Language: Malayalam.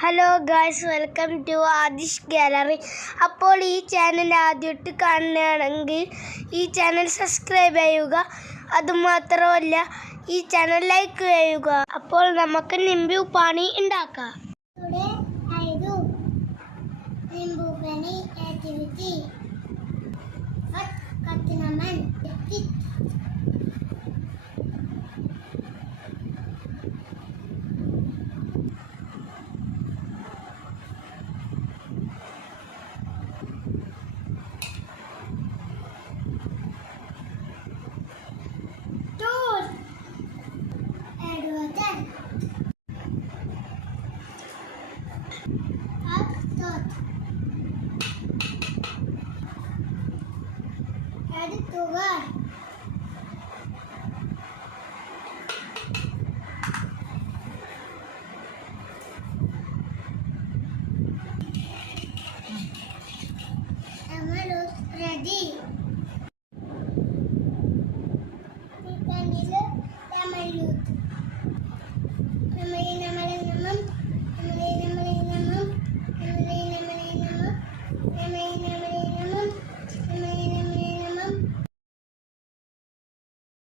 Hello guys, welcome to Adish gallery. അപ്പോൾ ഈ ചാനൽ ആദ്യമായിട്ട് കാണുകയാണെങ്കിൽ ഈ ചാനൽ സബ്സ്ക്രൈബ് ചെയ്യുക. അതുമാത്രമല്ല, ഈ ചാനൽ ലൈക്ക് ചെയ്യുക. അപ്പോൾ നമുക്ക് നിംബു പാനി ഉണ്ടാക്കാം. Ready.